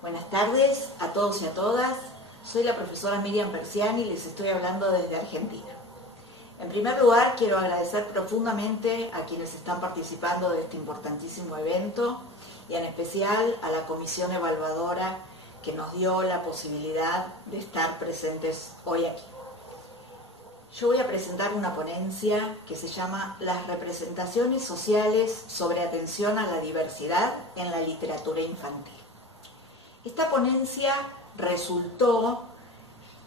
Buenas tardes a todos y a todas. Soy la profesora Miriam Persiani y les estoy hablando desde Argentina. En primer lugar, quiero agradecer profundamente a quienes están participando de este importantísimo evento y en especial a la comisión evaluadora que nos dio la posibilidad de estar presentes hoy aquí. Yo voy a presentar una ponencia que se llama Las representaciones sociales sobre atención a la diversidad en la literatura infantil. Esta ponencia resultó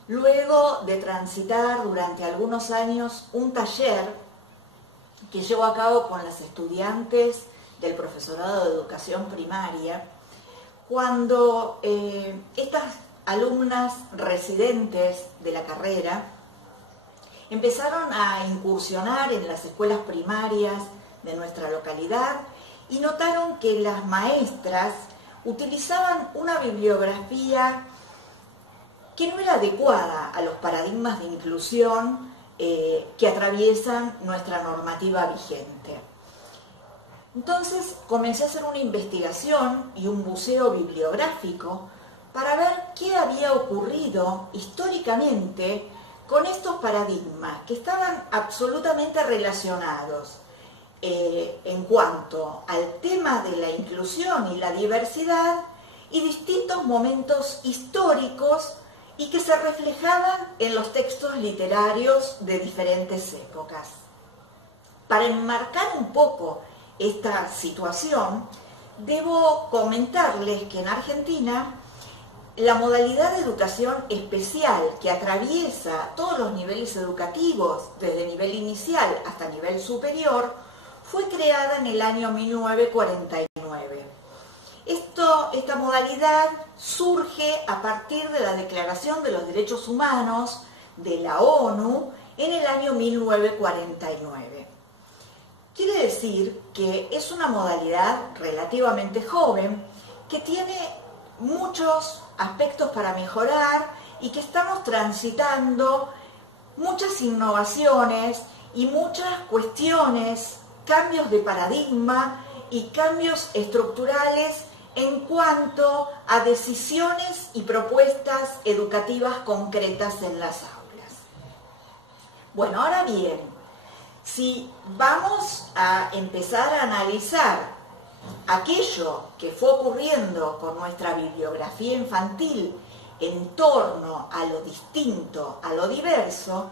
luego de transitar durante algunos años un taller que llevó a cabo con las estudiantes del profesorado de educación primaria, cuando estas alumnas residentes de la carrera empezaron a incursionar en las escuelas primarias de nuestra localidad y notaron que las maestras utilizaban una bibliografía que no era adecuada a los paradigmas de inclusión que atraviesan nuestra normativa vigente. Entonces comencé a hacer una investigación y un buceo bibliográfico para ver qué había ocurrido históricamente con estos paradigmas que estaban absolutamente relacionados en cuanto al tema de la inclusión y la diversidad y distintos momentos históricos y que se reflejaban en los textos literarios de diferentes épocas. Para enmarcar un poco esta situación, debo comentarles que en Argentina la modalidad de educación especial que atraviesa todos los niveles educativos, desde nivel inicial hasta nivel superior, fue creada en el año 1949. Esta modalidad surge a partir de la Declaración de los Derechos Humanos de la ONU en el año 1949. Quiere decir que es una modalidad relativamente joven que tiene muchos aspectos para mejorar y que estamos transitando muchas innovaciones y muchas cuestiones, cambios de paradigma y cambios estructurales en cuanto a decisiones y propuestas educativas concretas en las aulas. Bueno, ahora bien, si vamos a empezar a analizar aquello que fue ocurriendo con nuestra bibliografía infantil en torno a lo distinto, a lo diverso,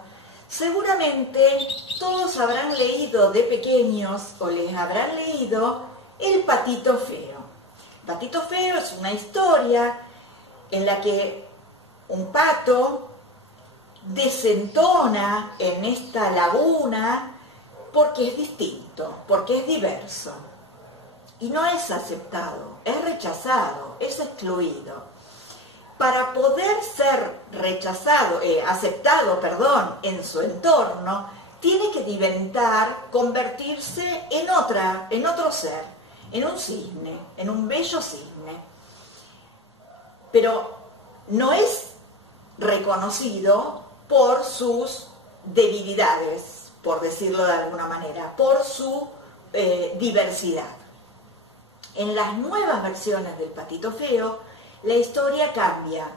seguramente todos habrán leído de pequeños o les habrán leído El Patito Feo. El Patito Feo es una historia en la que un pato desentona en esta laguna porque es distinto, porque es diverso. Y no es aceptado, es rechazado, es excluido. Para poder ser aceptado en su entorno, tiene que diventar, convertirse en otro ser, en un cisne, en un bello cisne. Pero no es reconocido por sus debilidades, por decirlo de alguna manera, por su diversidad. En las nuevas versiones del Patito Feo, la historia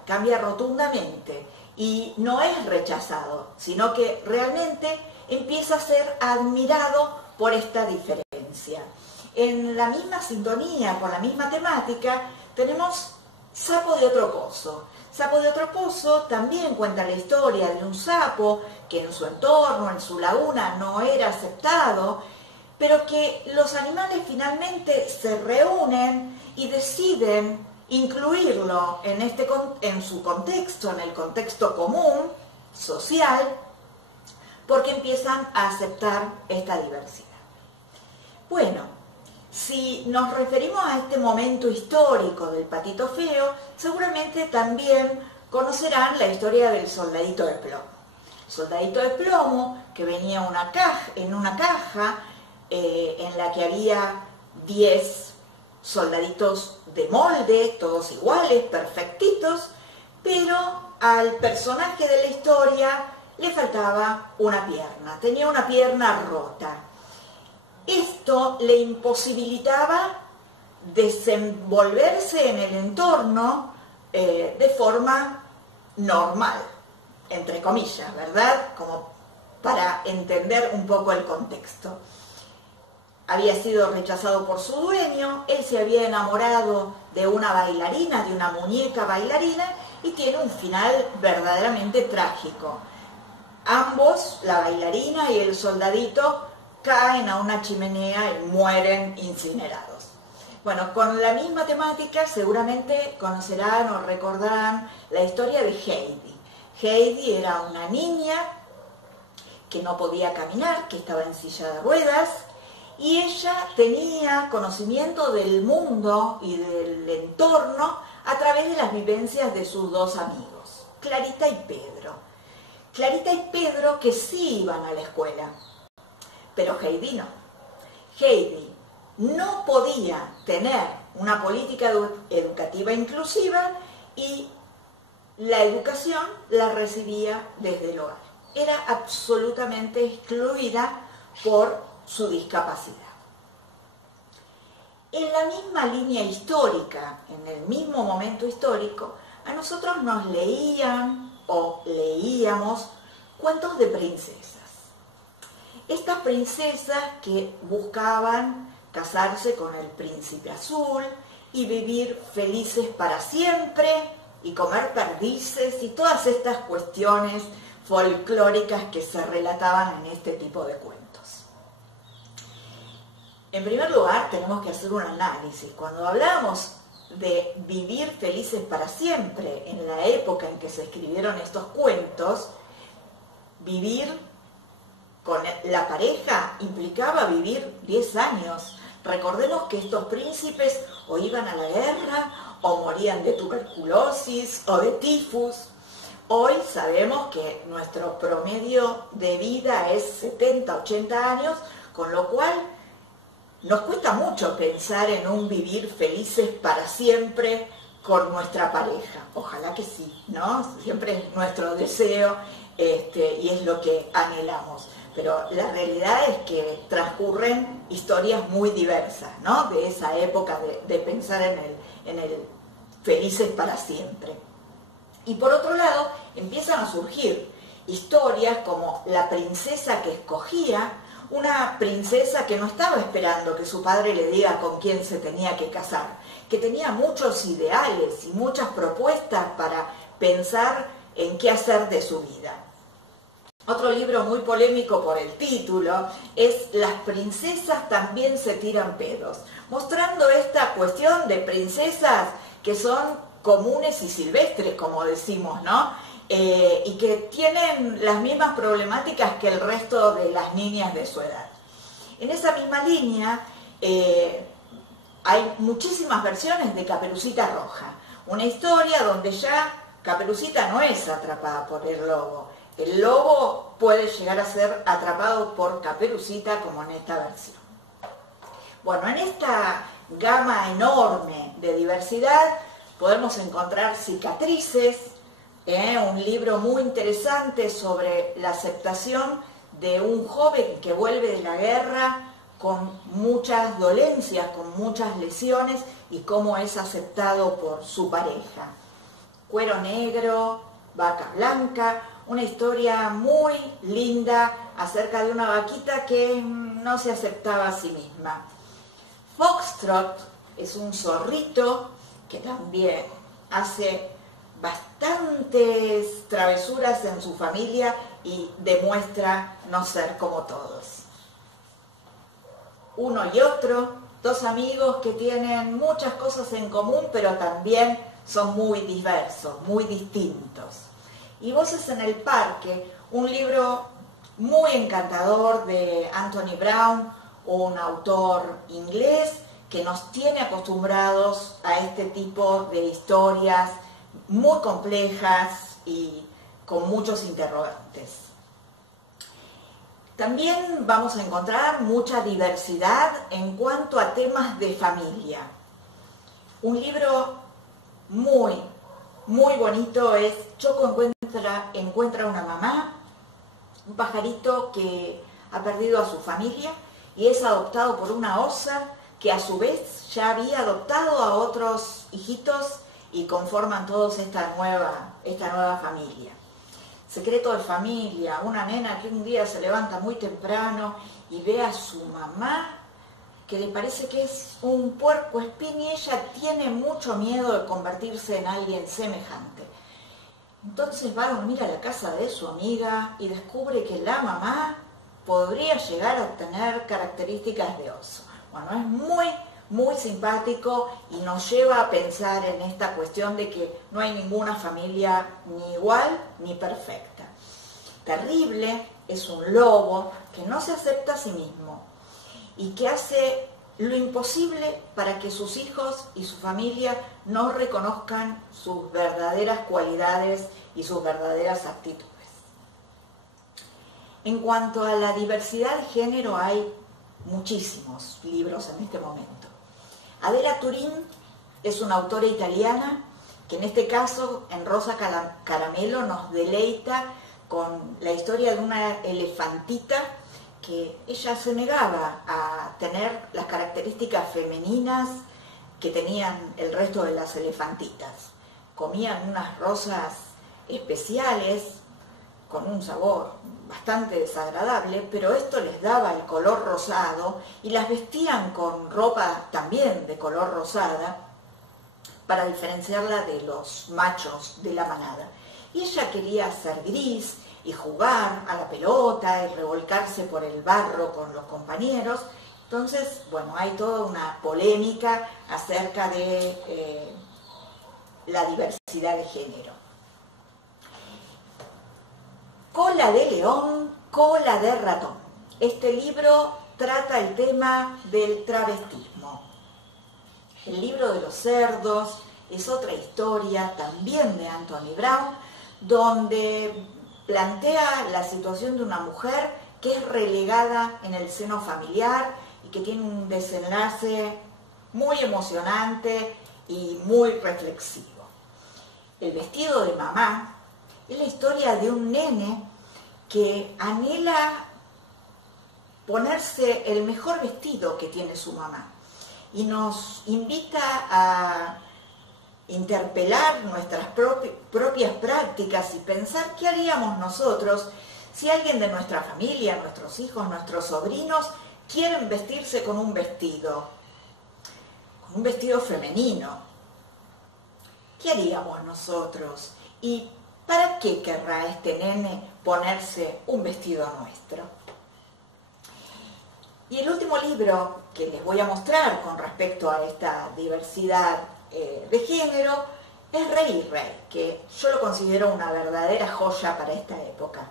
cambia rotundamente y no es rechazado, sino que realmente empieza a ser admirado por esta diferencia. En la misma sintonía, con la misma temática, tenemos Sapo de Otro Pozo. Sapo de Otro Pozo también cuenta la historia de un sapo que en su entorno, en su laguna, no era aceptado, pero que los animales finalmente se reúnen y deciden incluirlo en su contexto, en el contexto común, social, porque empiezan a aceptar esta diversidad. Bueno, si nos referimos a este momento histórico del Patito Feo, seguramente también conocerán la historia del Soldadito de Plomo. El Soldadito de Plomo, que venía en una caja en la que había 10 soldaditos de molde, todos iguales, perfectitos, pero al personaje de la historia le faltaba una pierna, tenía una pierna rota. Esto le imposibilitaba desenvolverse en el entorno de forma normal, entre comillas, ¿verdad? Como para entender un poco el contexto. Había sido rechazado por su dueño, él se había enamorado de una bailarina, de una muñeca bailarina, y tiene un final verdaderamente trágico. Ambos, la bailarina y el soldadito, caen a una chimenea y mueren incinerados. Bueno, con la misma temática seguramente conocerán o recordarán la historia de Heidi. Heidi era una niña que no podía caminar, que estaba en silla de ruedas, y ella tenía conocimiento del mundo y del entorno a través de las vivencias de sus dos amigos, Clarita y Pedro. Clarita y Pedro que sí iban a la escuela, pero Heidi no. Heidi no podía tener una política educativa inclusiva y la educación la recibía desde el hogar. Era absolutamente excluida por su discapacidad. En la misma línea histórica, en el mismo momento histórico, a nosotros nos leían o leíamos cuentos de princesas. Estas princesas que buscaban casarse con el príncipe azul y vivir felices para siempre y comer perdices y todas estas cuestiones folclóricas que se relataban en este tipo de cuentos. En primer lugar, tenemos que hacer un análisis. Cuando hablamos de vivir felices para siempre, en la época en que se escribieron estos cuentos, vivir con la pareja implicaba vivir 10 años. Recordemos que estos príncipes o iban a la guerra, o morían de tuberculosis, o de tifus. Hoy sabemos que nuestro promedio de vida es 70, 80 años, con lo cual nos cuesta mucho pensar en un vivir felices para siempre con nuestra pareja. Ojalá que sí, ¿no? Siempre es nuestro deseo y es lo que anhelamos. Pero la realidad es que transcurren historias muy diversas, ¿no? De esa época de pensar en el felices para siempre. Y por otro lado, empiezan a surgir historias como la princesa que escogía, una princesa que no estaba esperando que su padre le diga con quién se tenía que casar, que tenía muchos ideales y muchas propuestas para pensar en qué hacer de su vida. Otro libro muy polémico por el título es Las princesas también se tiran pedos, mostrando esta cuestión de princesas que son comunes y silvestres, como decimos, ¿no? Y que tienen las mismas problemáticas que el resto de las niñas de su edad. En esa misma línea hay muchísimas versiones de Caperucita Roja, una historia donde ya Caperucita no es atrapada por el lobo. El lobo puede llegar a ser atrapado por Caperucita, como en esta versión. Bueno, en esta gama enorme de diversidad podemos encontrar Cicatrices, un libro muy interesante sobre la aceptación de un joven que vuelve de la guerra con muchas dolencias, con muchas lesiones y cómo es aceptado por su pareja. Cuero Negro, Vaca Blanca, una historia muy linda acerca de una vaquita que no se aceptaba a sí misma. Foxtrot es un zorrito que también hace bastantes travesuras en su familia y demuestra no ser como todos. Uno y otro, dos amigos que tienen muchas cosas en común, pero también son muy diversos, muy distintos. Y Voces en el Parque, un libro muy encantador de Anthony Brown, un autor inglés que nos tiene acostumbrados a este tipo de historias muy complejas y con muchos interrogantes. También vamos a encontrar mucha diversidad en cuanto a temas de familia. Un libro muy bonito es Choco encuentra una mamá, un pajarito que ha perdido a su familia y es adoptado por una osa que a su vez ya había adoptado a otros hijitos y conforman todos esta nueva familia. Secreto de familia, una nena que un día se levanta muy temprano y ve a su mamá que le parece que es un puercoespín y ella tiene mucho miedo de convertirse en alguien semejante. Entonces va a dormir a la casa de su amiga y descubre que la mamá podría llegar a tener características de oso. Bueno, es muy simpático y nos lleva a pensar en esta cuestión de que no hay ninguna familia ni igual ni perfecta. Terrible es un lobo que no se acepta a sí mismo y que hace lo imposible para que sus hijos y su familia no reconozcan sus verdaderas cualidades y sus verdaderas actitudes. En cuanto a la diversidad de género, hay muchísimos libros en este momento. Adela Turin es una autora italiana que en este caso, en Rosa Caramelo, nos deleita con la historia de una elefantita que ella se negaba a tener las características femeninas que tenían el resto de las elefantitas. Comían unas rosas especiales con un sabor bastante desagradable, pero esto les daba el color rosado y las vestían con ropa también de color rosada para diferenciarla de los machos de la manada. Y ella quería ser gris y jugar a la pelota y revolcarse por el barro con los compañeros. Entonces, bueno, hay toda una polémica acerca de la diversidad de género. Cola de león, cola de ratón. Este libro trata el tema del travestismo. El libro de los cerdos es otra historia también de Anthony Brown, donde plantea la situación de una mujer que es relegada en el seno familiar y que tiene un desenlace muy emocionante y muy reflexivo. El vestido de mamá es la historia de un nene que anhela ponerse el mejor vestido que tiene su mamá y nos invita a interpelar nuestras propias prácticas y pensar qué haríamos nosotros si alguien de nuestra familia, nuestros hijos, nuestros sobrinos quieren vestirse con un vestido femenino. ¿Qué haríamos nosotros? ¿Y para qué querrá este nene ponerse un vestido nuestro? Y el último libro que les voy a mostrar con respecto a esta diversidad de género es Rey y Rey, que yo lo considero una verdadera joya para esta época.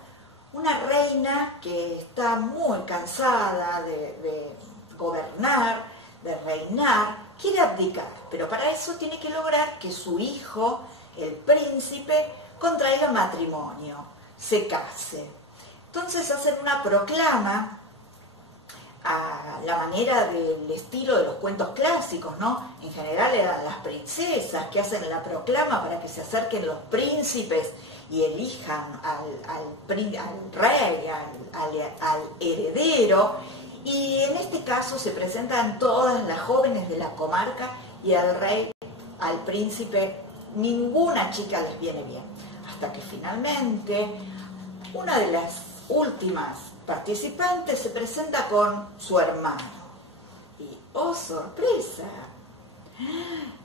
Una reina que está muy cansada de gobernar, de reinar, quiere abdicar, pero para eso tiene que lograr que su hijo, el príncipe, contraiga matrimonio, se case. Entonces hacen una proclama a la manera del estilo de los cuentos clásicos, ¿no? En general eran las princesas que hacen la proclama para que se acerquen los príncipes y elijan al rey, al heredero. Y en este caso se presentan todas las jóvenes de la comarca y al rey, al príncipe, ninguna chica les viene bien. Hasta que finalmente una de las últimas participantes se presenta con su hermano. Y ¡oh, sorpresa!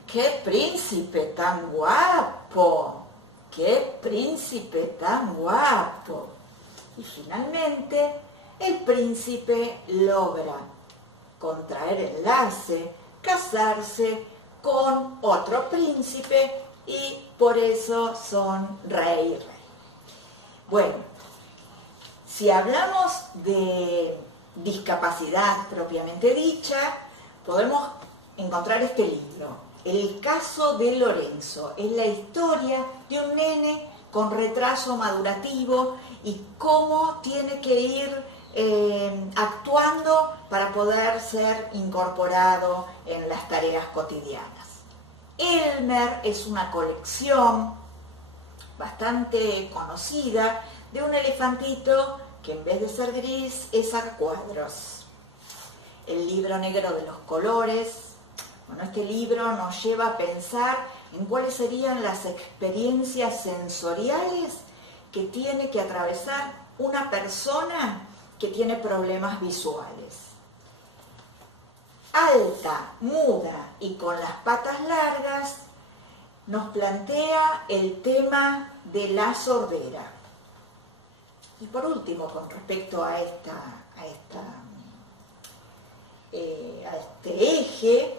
¡Qué príncipe tan guapo! ¡Qué príncipe tan guapo! Y finalmente el príncipe logra contraer enlace, casarse con otro príncipe y por eso son rey y rey. Bueno, si hablamos de discapacidad propiamente dicha, podemos encontrar este libro, El caso de Lorenzo. Es la historia de un nene con retraso madurativo y cómo tiene que ir actuando para poder ser incorporado en las tareas cotidianas. Elmer es una colección bastante conocida de un elefantito que en vez de ser gris es a cuadros. el libro negro de los colores. Bueno, este libro nos lleva a pensar en cuáles serían las experiencias sensoriales que tiene que atravesar una persona que tiene problemas visuales. Alta, muda y con las patas largas, nos plantea el tema de la sordera. Y por último, con respecto a este eje,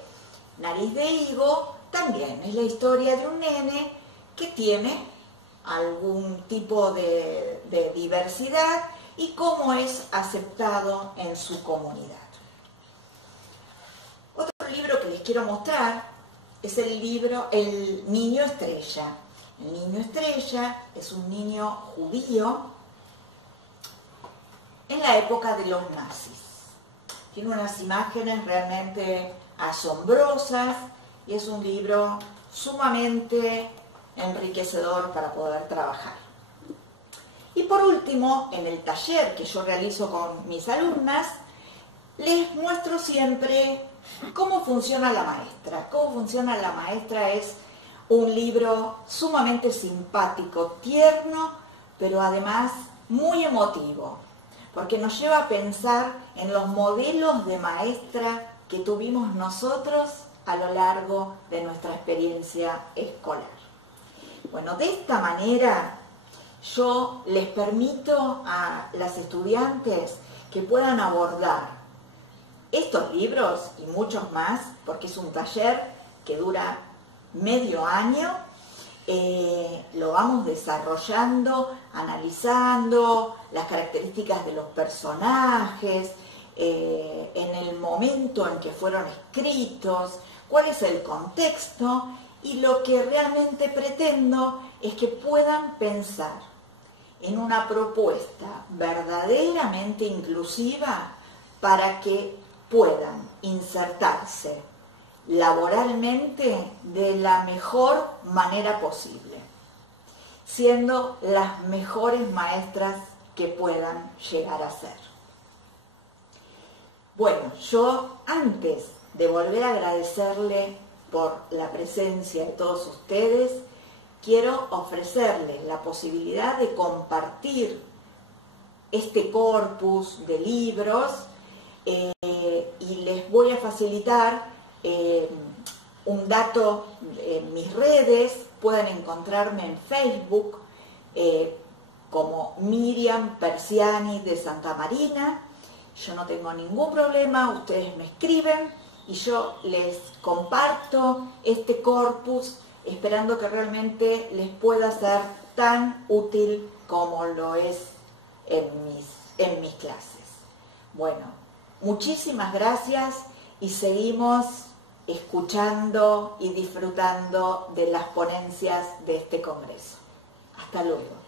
nariz de higo, también es la historia de un nene que tiene algún tipo de diversidad y cómo es aceptado en su comunidad. Otro libro que les quiero mostrar es el libro El Niño Estrella. El Niño Estrella es un niño judío en la época de los nazis. Tiene unas imágenes realmente asombrosas y es un libro sumamente enriquecedor para poder trabajar. Y por último, en el taller que yo realizo con mis alumnas, les muestro siempre cómo funciona la maestra. Cómo funciona la maestra es un libro sumamente simpático, tierno, pero además muy emotivo, porque nos lleva a pensar en los modelos de maestra que tuvimos nosotros a lo largo de nuestra experiencia escolar. Bueno, de esta manera yo les permito a las estudiantes que puedan abordar estos libros y muchos más, porque es un taller que dura medio año. Lo vamos desarrollando, analizando las características de los personajes, en el momento en que fueron escritos, cuál es el contexto, y lo que realmente pretendo es que puedan pensar en una propuesta verdaderamente inclusiva para que puedan insertarse laboralmente de la mejor manera posible, siendo las mejores maestras que puedan llegar a ser. Bueno, yo antes de volver a agradecerle por la presencia de todos ustedes, quiero ofrecerles la posibilidad de compartir este corpus de libros y les voy a facilitar un dato en mis redes. Pueden encontrarme en Facebook como Miriam Persiani de Santa Marina. Yo no tengo ningún problema, ustedes me escriben y yo les comparto este corpus, esperando que realmente les pueda ser tan útil como lo es en mis clases. Bueno, muchísimas gracias y seguimos escuchando y disfrutando de las ponencias de este congreso. Hasta luego.